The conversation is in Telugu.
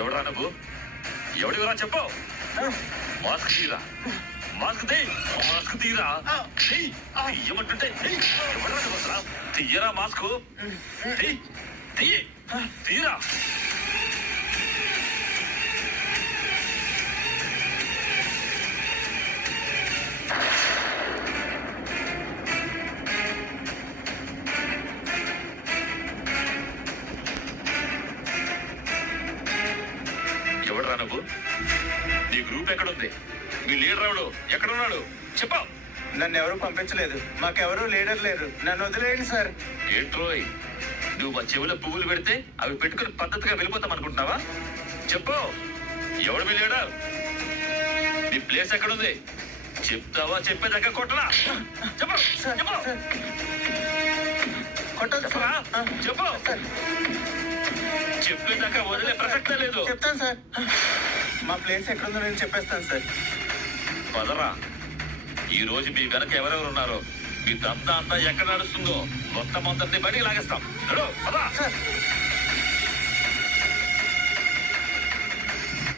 ఎవడరా నువ్వు? ఎవడివరా చెప్పు. మాస్క్ తీరా, మాస్క్ తీ, మాస్క్ తీరా. తీయమంటుంటే ఎవడరా నువ్వు అసలు? తీయరా మాస్క్, తీరా. ఎవడరా నువ్వు? నీ గ్రూప్ ఎక్కడుంది? మీ లీడర్ ఎవడు? ఎక్కడున్నాడు చెప్పు. నన్ను ఎవరు పంపించలేదు, మాకెవరూ లీడర్ లేరు, నన్ను వదిలేయండి సార్. ఏంట్రోయ్, నువ్వు మా చెవిలో పువ్వులు పెడితే అవి పెట్టుకుని పద్ధతిగా వెళ్ళిపోతాం అనుకుంటున్నావా? చెప్పు, ఎవడు మీ లీడర్? నీ ప్లేస్ ఎక్కడుంది? చెప్తావా? చెప్పేదాకా కొట్టరా? చెప్పు చెప్పు చెప్పరా? చెప్పు. చెప్పేదాకా వదిలే ప్రసక్తే లేదు. చెప్తాను సార్, మా ప్లేస్ ఎక్కడుందో నేను చెప్పేస్తాను సార్. పదరా. ఈ రోజు మీ వెనక ఎవరెవరు ఉన్నారో, మీ దంతా అంతా ఎక్కడ నడుస్తుందో మొత్తం అందరినీ బయటికి లాగేస్తాం. పదా.